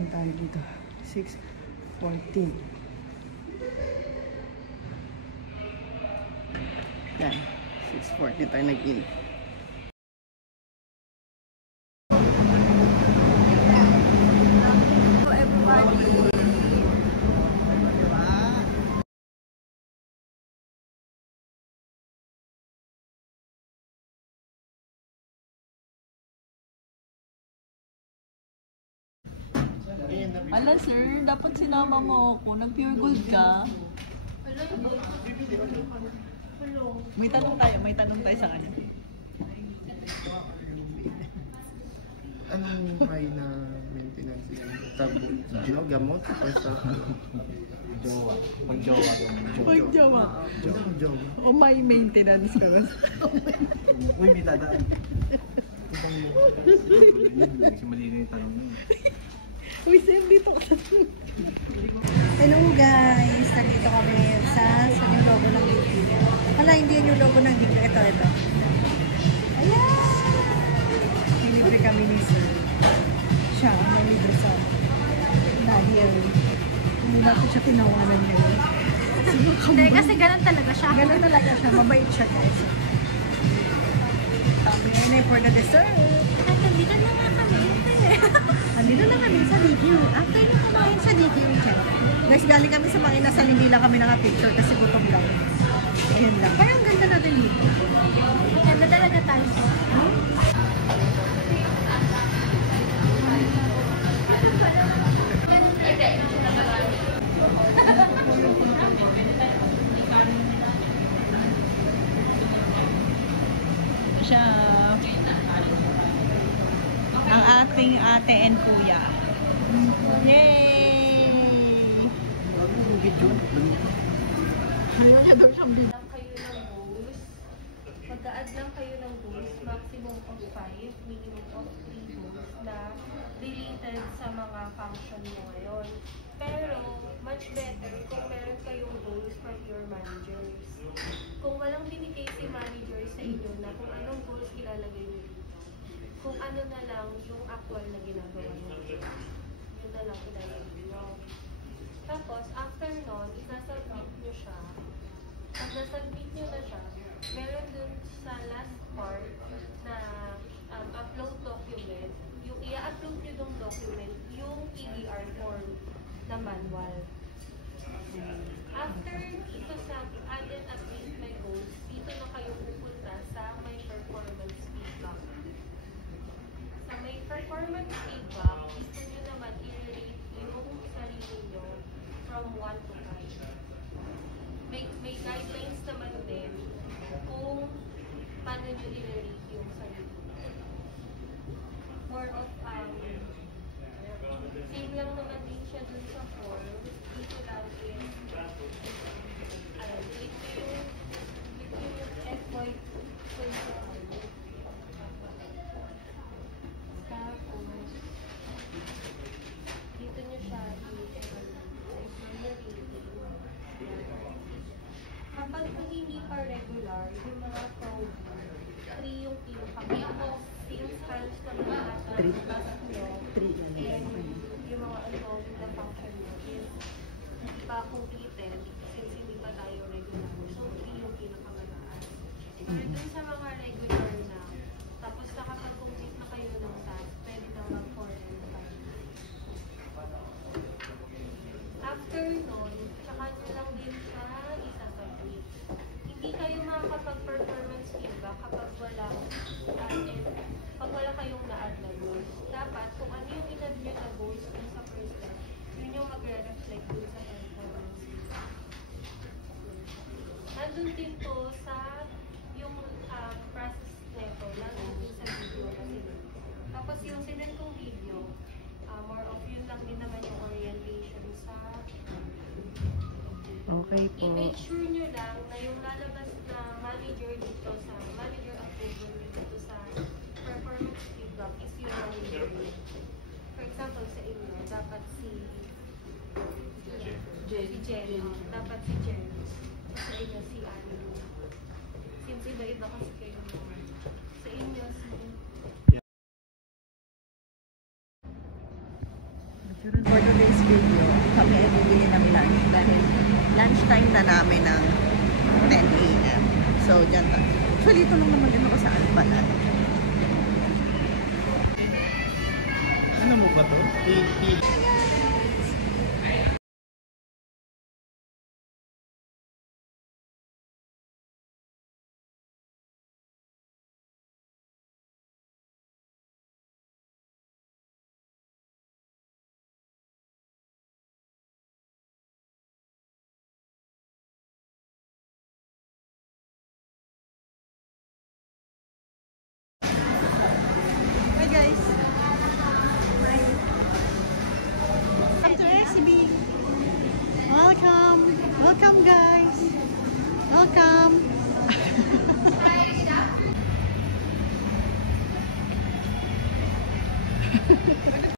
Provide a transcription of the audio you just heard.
nag-in tayo dito. 6:14. Yan. 6:14 tayo nag-in. Ala sir, dapat sinama mo ako. Nag-pure gold ka. May tanong tayo sa kanya. Anong high na maintenance yan? Gamot? Or sa jowa? Pag-jowa. Pag-jowa. O may maintenance ka ba? Uy, may dadaan. Kasi mali na yung tanong mo. Uy, sir, dito ka. Hello guys! Nandito kami sa yung logo ng DQ. Hala, hindi yun yung logo ng DQ. Ito. Ayan! Nilibre kami ni sir. Siya ang nalibre sa dahil hindi na ako siya tinawanan ngayon. Hindi, kasi ganun talaga siya. Ganun talaga siya. Mabait siya guys. Kami ngayon for the dessert. Nandito na nga kami. Andito lang kami sa DQ. After na kumain sa DQ. Guys, galing kami sa mga inasal, hindi lang kami naka-picture kasi gutom lang. Ayan lang. Kaya ang ganda natin dito. Ganda talaga tayo. Siya ang ating ate and kuya. Yay! Ayaw niya daw siyang bigyan. Lang kayo ng goals, mag-a-add lang kayo ng goals, maximum of 5, minimum of 3 goals na related sa mga function mo ngayon. Pero, much better kung meron kayong goals from your managers. Kung walang binigay si manager sa inyo na kung anong goals ilalagay nyo dito, kung ano na lang yung actual na ginagawa nyo, yun na lang ilalagay nyo. Tapos, after nun, isasubmit nyo siya. Pag nasubmit nyo na siya, meron dun sa last part na upload document. Yung i-upload nyo dong document, yung PDR form na manual. After ito sa add and update my goals, dito na kayo pupunta sa my performance feedback. Sa my performance feedback, dito nyo naman i-rate yung sarili nyo from 1 to 5. May guidelines naman din kung paano nyo i-rate yung sarili nyo. More of, same lang naman din siya dun sa form. Dito lang is, ito yung FY 21. Tapos, dito nyo siya kapag hindi pa regular, yung mga probe, 3 yung pinaka-minimum, since halos na mga task nyo, and yung mga involved na function nyo is hindi pa completed since hindi pa tayo regular. So, 3 yung pinaka-mataas. Pero dun sa mga regular na, tapos nakapag-complete na kayo ng task, pwede na mag-4 and 5. After nun, tsaka nyo lang din siya isasubmit. Hindi kayo makakapag-performance feedback kapag wala kayong na-add na goals. Dapat, kung ano yung in-add nyo na goals dun sa first step, yun yung magre-reflect dun sa performance feedback. Nandun din to sa yung process neto, lalo din sa video kasi. Tapos yung sinend kong video, more of yun lang din naman yung orientation sa Okay po. i-make sure nyo lang na yung lalabas na manager dito sa manager approval dito sa performance feedback is yung manager. For example, sa inyo, dapat si Jen. Dapat si Jen. Sa inyo, si Annie. Since iba-iba kasi kayo sa inyo, si For today's video, kami ay bibili ng lunch dahil lunchtime na namin ng 10 a.m. So, dyan tayo. Actually, ito lang naman din ako sa Alpalat. Ano mo ba to? Hi guys! Welcome to SCB! Welcome! Welcome guys! Welcome!